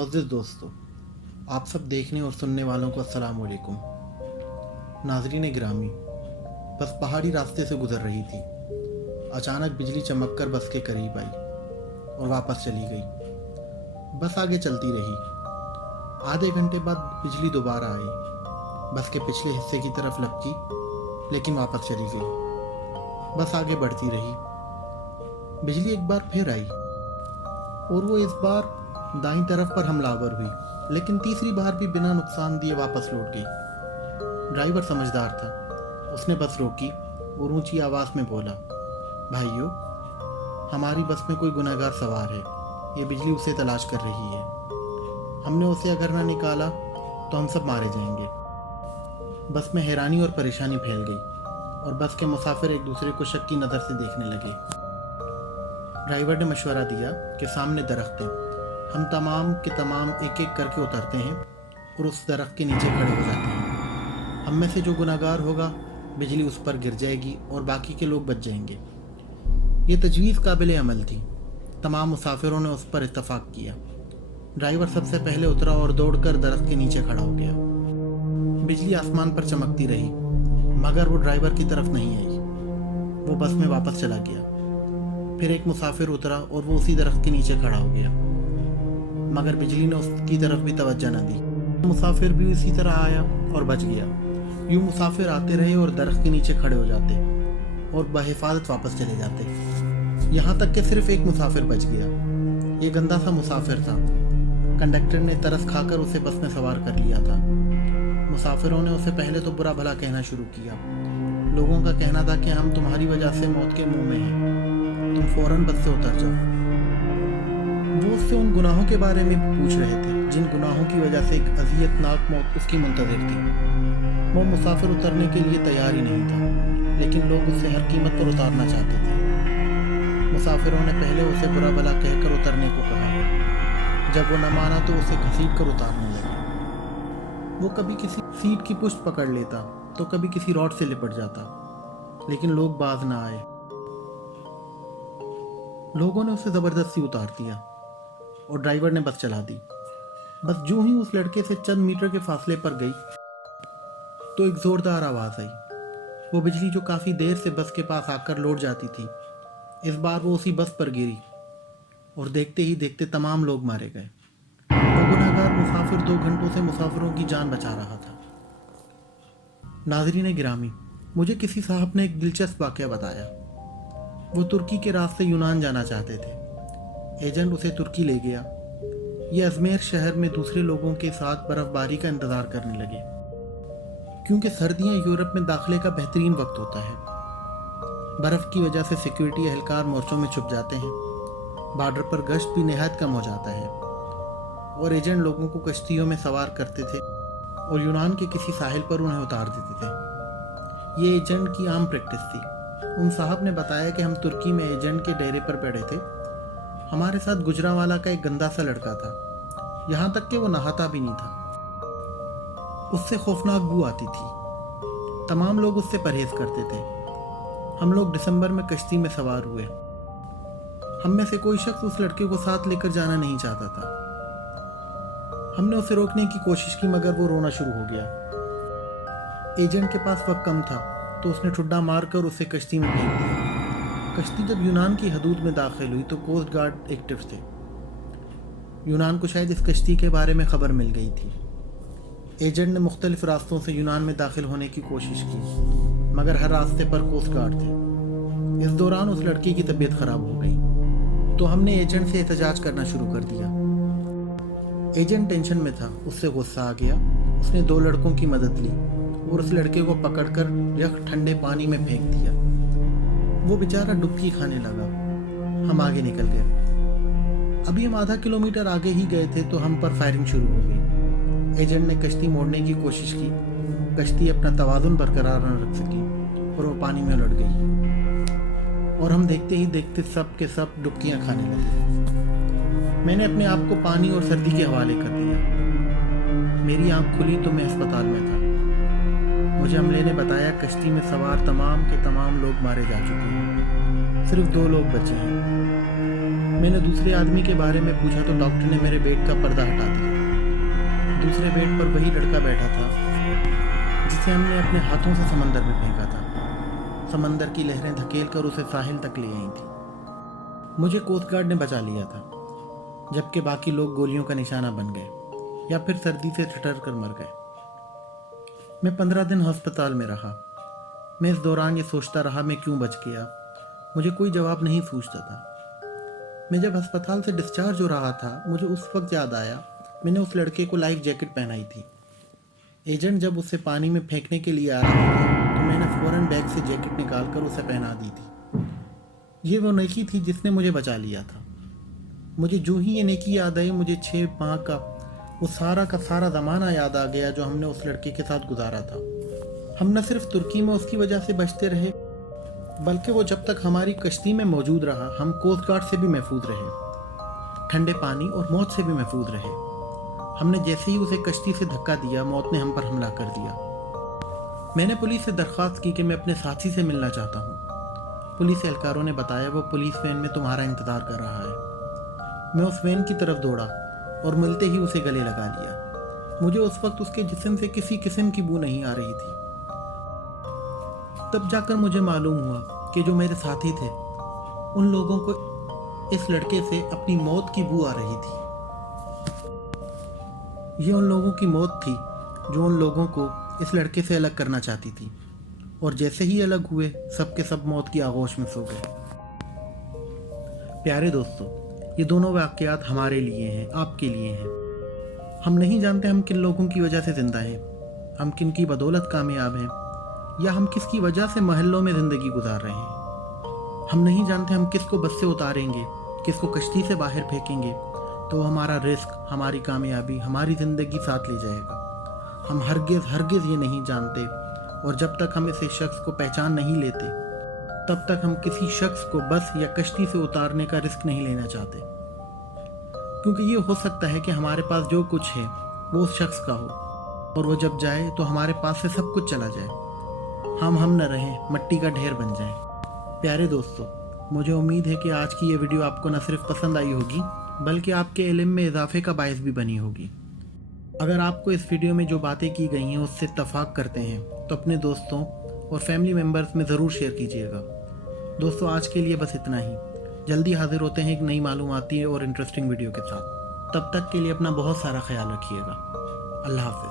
मुअज़्ज़िज़ दोस्तों, आप सब देखने और सुनने वालों को अस्सलाम वालेकुम। नाज़रीन गिरामी, बस पहाड़ी रास्ते से गुज़र रही थी। अचानक बिजली चमक कर बस के करीब आई और वापस चली गई। बस आगे चलती रही। आधे घंटे बाद बिजली दोबारा आई। बस के पिछले हिस्से की तरफ लपकी, लेकिन वापस चली गई। बस आगे बढ़ती रही। बिजली एक बार फिर आई और वो इस बार दाईं तरफ पर हमलावर हुई, लेकिन तीसरी बार भी बिना नुकसान दिए वापस लौट गई। ड्राइवर समझदार था। उसने बस रोकी और ऊंची आवाज़ में बोला, भाइयों, हमारी बस में कोई गुनहगार सवार है। ये बिजली उसे तलाश कर रही है। हमने उसे अगर ना निकाला तो हम सब मारे जाएंगे। बस में हैरानी और परेशानी फैल गई और बस के मुसाफिर एक दूसरे को शक की नज़र से देखने लगे। ड्राइवर ने मशवरा दिया कि सामने दरख्त है, हम तमाम के तमाम एक एक करके उतरते हैं और उस दरख्त के नीचे खड़े हो जाते हैं। हम में से जो गुनहगार होगा, बिजली उस पर गिर जाएगी और बाकी के लोग बच जाएंगे। ये तजवीज़ काबिल अमल थी। तमाम मुसाफिरों ने उस पर इत्तफाक किया। ड्राइवर सबसे पहले उतरा और दौड़कर दरख्त के नीचे खड़ा हो गया। बिजली आसमान पर चमकती रही, मगर वो ड्राइवर की तरफ नहीं आई। वो बस में वापस चला गया। फिर एक मुसाफिर उतरा और वो उसी दरख्त के नीचे खड़ा हो गया, मगर बिजली ने उसकी तरफ भी तवज्जो न दी। मुसाफिर भी इसी तरह आया और बच गया। यूं मुसाफिर आते रहे और दरख्त के नीचे खड़े हो जाते और बहिफाजत वापस चले जाते, यहाँ तक कि सिर्फ एक मुसाफिर बच गया। ये गंदा सा मुसाफिर था। कंडक्टर ने तरस खाकर उसे बस में सवार कर लिया था। मुसाफिरों ने उसे पहले तो बुरा भला कहना शुरू किया। लोगों का कहना था कि हम तुम्हारी वजह से मौत के मुंह में हैं, तुम फौरन बस से उतर जाओ। वो उससे उन गुनाहों के बारे में पूछ रहे थे जिन गुनाहों की वजह से एक अज़ियतनाक मौत उसकी मुंतज़िर थी। वो मुसाफिर उतरने के लिए तैयार ही नहीं था, लेकिन लोग उसे हर कीमत पर उतारना चाहते थे। मुसाफिरों ने पहले उसे बुरा भला कहकर उतरने को कहा। जब वो न माना तो उसे घसीट कर उतारने लगे। वो कभी किसी सीट की पुष्ट पकड़ लेता तो कभी किसी रॉड से लिपट जाता, लेकिन लोग बाज ना आए। लोगों ने उसे ज़बरदस्ती उतार दिया और ड्राइवर ने बस चला दी। बस यूं ही उस लड़के से चंद मीटर के फासले पर गई तो एक ज़ोरदार आवाज़ आई। वो बिजली जो काफ़ी देर से बस के पास आकर लौट जाती थी, इस बार वो उसी बस पर गिरी और देखते ही देखते तमाम लोग मारे गए। वो गुनहगार मुसाफिर 2 घंटों से मुसाफिरों की जान बचा रहा था। नाज़रीन गिरामी, मुझे किसी साहब ने एक दिलचस्प वाक़या बताया। वो तुर्की के रास्ते यूनान जाना चाहते थे। एजेंट उसे तुर्की ले गया। ये अजमेर शहर में दूसरे लोगों के साथ बर्फ़बारी का इंतज़ार करने लगे, क्योंकि सर्दियां यूरोप में दाखिले का बेहतरीन वक्त होता है। बर्फ़ की वजह से सिक्योरिटी एहलकार मोर्चों में छुप जाते हैं। बॉर्डर पर गश्त भी नहायत कम हो जाता है और एजेंट लोगों को कश्तियों में सवार करते थे और यूनान के किसी साहिल पर उन्हें उतार देते थे। ये एजेंट की आम प्रैक्टिस थी। उन साहब ने बताया कि हम तुर्की में एजेंट के डेरे पर बैठे थे। हमारे साथ गुजरांवाला का एक गंदा सा लड़का था, यहाँ तक कि वो नहाता भी नहीं था। उससे खौफनाक बू आती थी। तमाम लोग उससे परहेज करते थे। हम लोग दिसंबर में कश्ती में सवार हुए। हम में से कोई शख्स उस लड़के को साथ लेकर जाना नहीं चाहता था। हमने उसे रोकने की कोशिश की, मगर वो रोना शुरू हो गया। एजेंट के पास वक्त कम था तो उसने ठुड्डा मारकर उसे कश्ती में फेंक दिया। कश्ती जब यूनान की हदूद में दाखिल हुई तो कोस्ट गार्ड एक्टिव थे। यूनान को शायद इस कश्ती के बारे में खबर मिल गई थी। एजेंट ने मुख्तलिफ रास्तों से यूनान में दाखिल होने की कोशिश की, मगर हर रास्ते पर कोस्ट गार्ड थे। इस दौरान उस लड़की की तबीयत खराब हो गई तो हमने एजेंट से एहतजाज करना शुरू कर दिया। एजेंट टेंशन में था। उससे गुस्सा आ गया। उसने 2 लड़कों की मदद ली और उस लड़के को पकड़कर यख ठंडे पानी में फेंक दिया। वो बेचारा डुबकी खाने लगा। हम आगे निकल गए। अभी हम आधा किलोमीटर आगे ही गए थे तो हम पर फायरिंग शुरू हो गई। एजेंट ने कश्ती मोड़ने की कोशिश की। कश्ती अपना तवाज़ुन बरकरार न रख सकी और वो पानी में उलट गई और हम देखते ही देखते सब के सब डुबकियां खाने लगे। मैंने अपने आप को पानी और सर्दी के हवाले कर दिया। मेरी आंख खुली तो मैं अस्पताल में था। मुझे अमले ने बताया कश्ती में सवार तमाम के तमाम लोग मारे जा चुके हैं, सिर्फ 2 लोग बचे हैं। मैंने दूसरे आदमी के बारे में पूछा तो डॉक्टर ने मेरे बेड का पर्दा हटा दिया। दूसरे बेड पर वही लड़का बैठा था जिसे हमने अपने हाथों से समंदर में फेंका था। समंदर की लहरें धकेल कर उसे साहिल तक ले आई थी। मुझे कोस्ट गार्ड ने बचा लिया था, जबकि बाकी लोग गोलियों का निशाना बन गए या फिर सर्दी से ठिठर कर मर गए। मैं 15 दिन अस्पताल में रहा। मैं इस दौरान ये सोचता रहा मैं क्यों बच गया। मुझे कोई जवाब नहीं सूझता था। मैं जब अस्पताल से डिस्चार्ज हो रहा था, मुझे उस वक्त याद आया मैंने उस लड़के को लाइफ जैकेट पहनाई थी। एजेंट जब उसे पानी में फेंकने के लिए आ रहा था तो मैंने फ़ौरन बैग से जैकेट निकाल कर उसे पहना दी थी। ये वो नेकी थी जिसने मुझे बचा लिया था। मुझे जो ही ये नेकी याद आई, मुझे 6 माह का वो सारा का सारा ज़माना याद आ गया जो हमने उस लड़के के साथ गुजारा था। हम न सिर्फ तुर्की में उसकी वजह से बचते रहे, बल्कि वो जब तक हमारी कश्ती में मौजूद रहा हम कोस्ट गार्ड से भी महफूज रहे, ठंडे पानी और मौत से भी महफूज रहे। हमने जैसे ही उसे कश्ती से धक्का दिया, मौत ने हम पर हमला कर दिया। मैंने पुलिस से दरख्वास्त की कि मैं अपने साथी से मिलना चाहता हूँ। पुलिस एहलकारों ने बताया वो पुलिस वैन में तुम्हारा इंतज़ार कर रहा है। मैं उस वैन की तरफ दौड़ा और मिलते ही उसे गले लगा लिया। मुझे उस वक्त उसके जिस्म से किसी किस्म की बू नहीं आ रही थी। तब जाकर मुझे मालूम हुआ कि जो मेरे साथी थे उन लोगों को इस लड़के से अपनी मौत की बू आ रही थी। ये उन लोगों की मौत थी जो उन लोगों को इस लड़के से अलग करना चाहती थी, और जैसे ही अलग हुए सब के सब मौत की आगोश में सो गए। प्यारे दोस्तों, ये दोनों वाक़यात हमारे लिए हैं, आपके लिए हैं। हम नहीं जानते हम किन लोगों की वजह से ज़िंदा हैं, हम किन की बदौलत कामयाब हैं, या हम किसकी वजह से महल्लों में ज़िंदगी गुजार रहे हैं। हम नहीं जानते हम किसको बस से उतारेंगे, किसको कश्ती से बाहर फेंकेंगे तो हमारा रिस्क, हमारी कामयाबी, हमारी ज़िंदगी साथ ले जाएगा। हम हरगिज़ ये नहीं जानते, और जब तक हम इस शख्स को पहचान नहीं लेते तब तक हम किसी शख्स को बस या कश्ती से उतारने का रिस्क नहीं लेना चाहते, क्योंकि ये हो सकता है कि हमारे पास जो कुछ है वो उस शख्स का हो, और वो जब जाए तो हमारे पास से सब कुछ चला जाए, हम न रहें, मट्टी का ढेर बन जाएं। प्यारे दोस्तों, मुझे उम्मीद है कि आज की ये वीडियो आपको न सिर्फ पसंद आई होगी बल्कि आपके इल्म में इजाफे का बायस भी बनी होगी। अगर आपको इस वीडियो में जो बातें की गई हैं उससे इत्तफाक करते हैं तो अपने दोस्तों और फैमिली मेम्बर्स में ज़रूर शेयर कीजिएगा। दोस्तों, आज के लिए बस इतना ही। जल्दी हाजिर होते हैं एक नई मालूमाती और इंटरेस्टिंग वीडियो के साथ। तब तक के लिए अपना बहुत सारा ख्याल रखिएगा। अल्लाह हाफ़िज़।